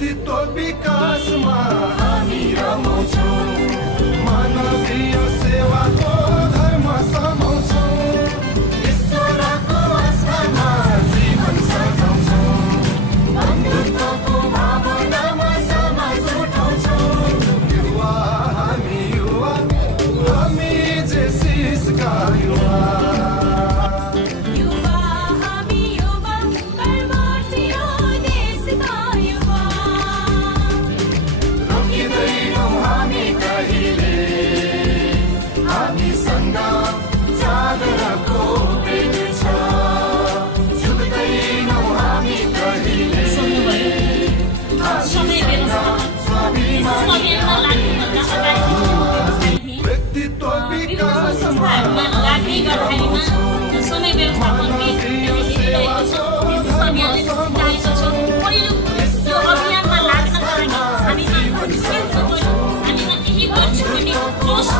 व्यक्तित्व विकासमा हामी रमाउँछौँ, मानवीय सेवाको धर्म समाउँछौँ, ईश्वरको आस्थामा जीवन सजाउँछौँ, बन्धुत्वको भावनामा समाज उठाउँछौँ। युवा हामी जेसिसका युवा, व्यक्तित्व विकासमा समय व्यवस्थापन अभियानमा लाग्नका लागि हामीमा केही गर्छु भने जोस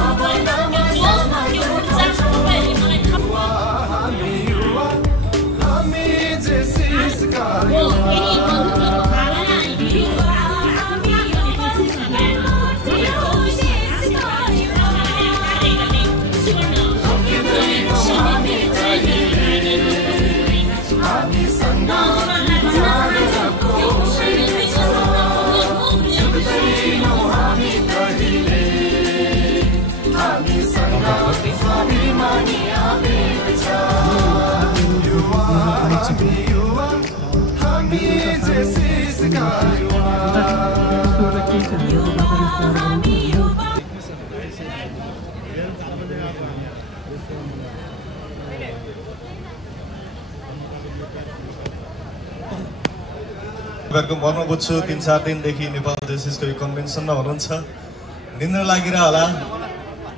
भन्न बुझ्छु 3-4 दिनदेखि नेपाल जेसिसको यो कन्भेन्सनमा हुनुहुन्छ, निन्द्रा लागिरह होला,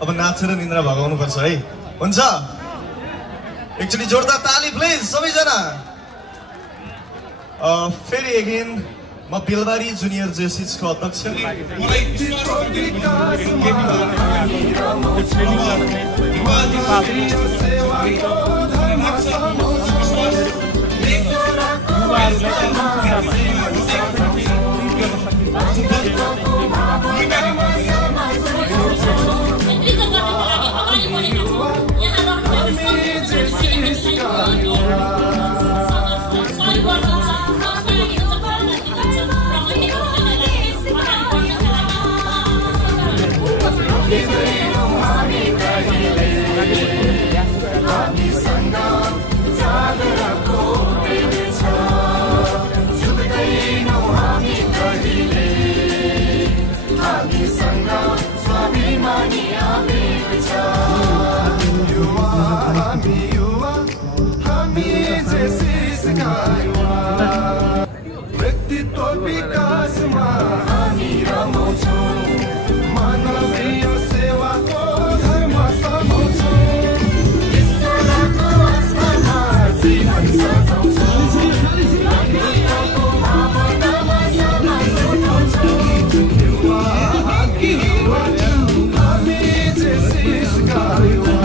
अब नाचेर निन्द्रा भगाउनु पर्छ है। हुन्छ, एकचोटि जोरदार ताली प्लिज सबैजना। फेरि अगेन म बेलबारी जुनियर जेसिसको अध्यक्ष व्यक्तित्व विकासमा हामी रमाउँछौँ, मानवीय सेवाको धर्म समाउँछौँ, ईश्वरको आस्थामा जीवन सजाउँछौँ, बन्धुत्वको भावनामा समाज उठाउँछौँ। युवा हामी जेसिसका युवा,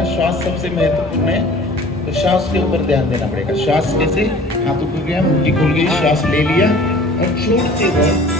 में श्वास सबसे महत्वपूर्ण है, तो श्वास के ऊपर ध्यान देना पड़ेगा। श्वास कैसे, हाथों को गया, मुट्ठी खुल गई, श्वास ले लिया और छोड़ते वक्त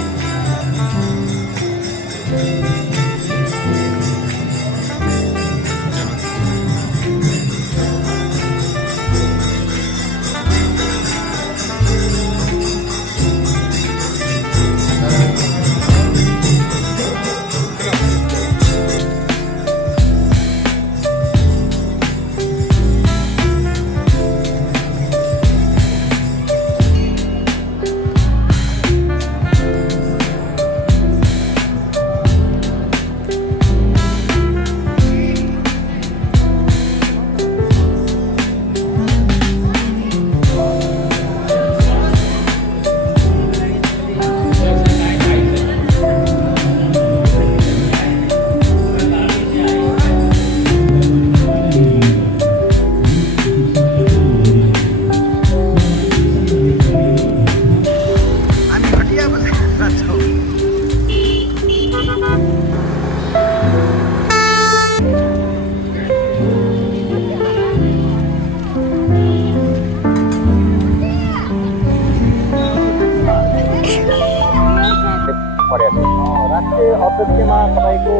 राष्ट्रिय अध्यक्षमा तपाईँको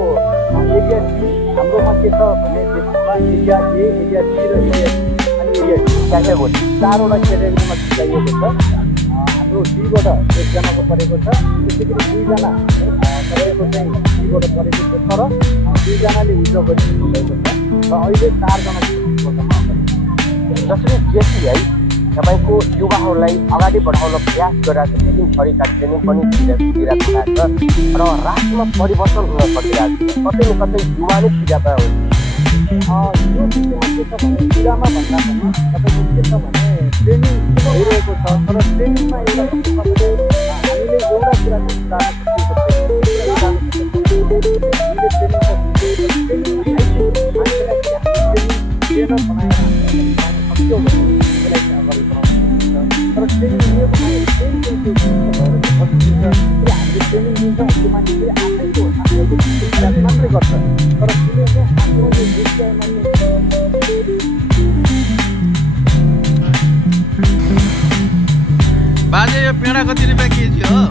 एरिया सी हाम्रोमा के छ भने देशमा एरिया ए, एरिया बी र एरिया सी अनि एरिया डी क्याटेगोरी 4वटा क्याटेगोरीमा छुट्याइएको छ। हाम्रो डीबाट 1 जनाको परेको छ, त्यसै गरी 2 जना तपाईँको चाहिँ डीबाट परेको छ, तर 2 जनाले विड्र गरिदिनु भएको छ र अहिले 4 जना जसरी जेसी है तपाईको युवाहरूलाई अगाडि बढाउन प्रयास गरिरहेको छ, विभिन्न थरीका ट्रेनिङ पनि दिइरहेको छ र राष्ट्रमा परिवर्तन हुन सकिरहेको छ। कतै न कतै युवा नै पिडामा हुन्छ। यो विषयमा के छ भने पिडामा भन्दा पनि तपाईँको के छ भने ट्रेनिङ भइरहेको छ, तर ट्रेनिङमा एउटा हामीले एउटा कुरा तर ट्रेनिङ हामीले ट्रेनिङ दिन्छौँ, त्यो मान्छेले आफैको मात्रै गर्छ, तर उसले चाहिँ बाजे यो पेडा कति रुपियाँ केजी हो?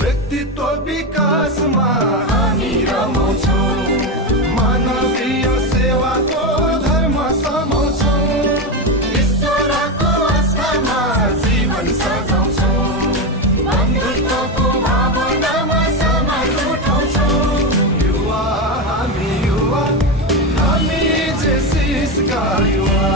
व्यक्तित्व विकासमा हामी रमाउँछौँ, मानवीय सेवाको धर्म समाउँछौँ, ईश्वरको आस्थामा जीवन सजाउँछौँ, बन्धुत्वको भावनामा समाज उठाउँछौँ। युवा हामी जेसिसका युवा।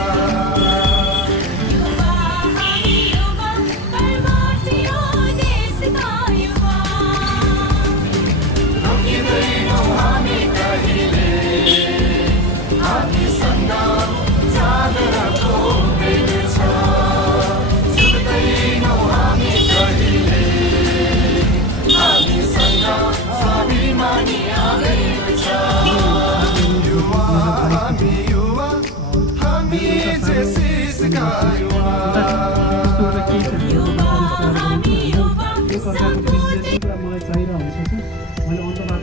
मलाई चाहिरहेको हुन्छ मैले अन्तबाट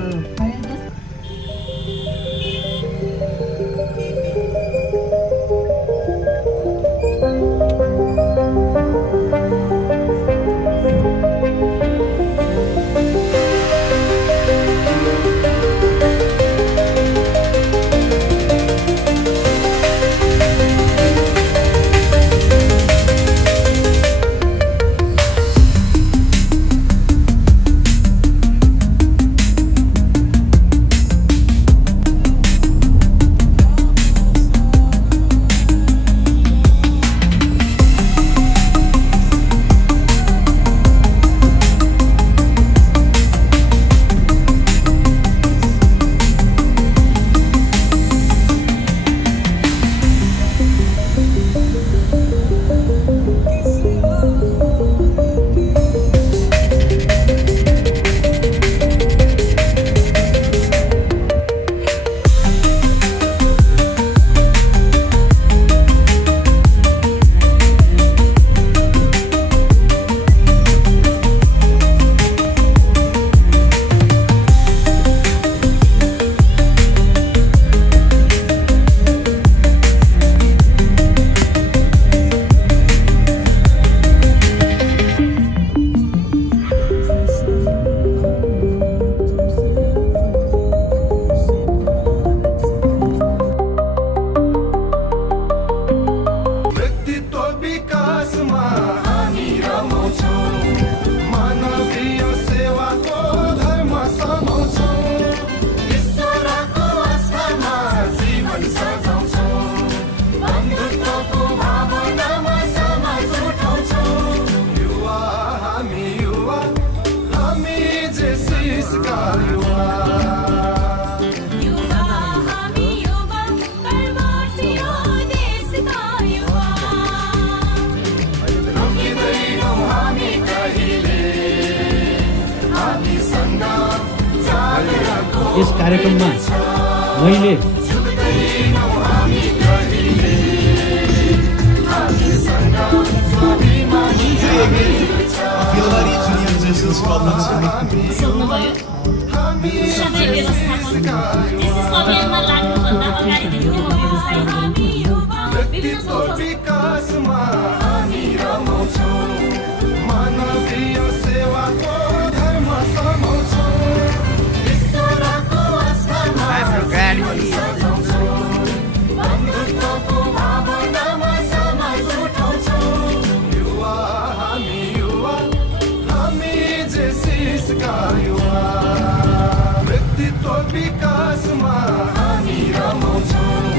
यस कार्यक्रममा मैले Filbari Junior Justice Club सोध्नुभयो सधैँ व्यवस्थापन त्यस अभियानमा लाग्नुभन्दा अगाडिदेखि यो व्यवसाय विभिन्न विकासमा हामी रमाउँछौँ मानवीय सेवाको धर्म समाउँछौँ ईश्वरको आस्थामा सजाउँछौँ बन्धुत्वको भावनामा समाज उठाउँछौँ युवा हामी जेसिसका युवा व्यक्तित्व विकासमा हामी रमाउँछौँ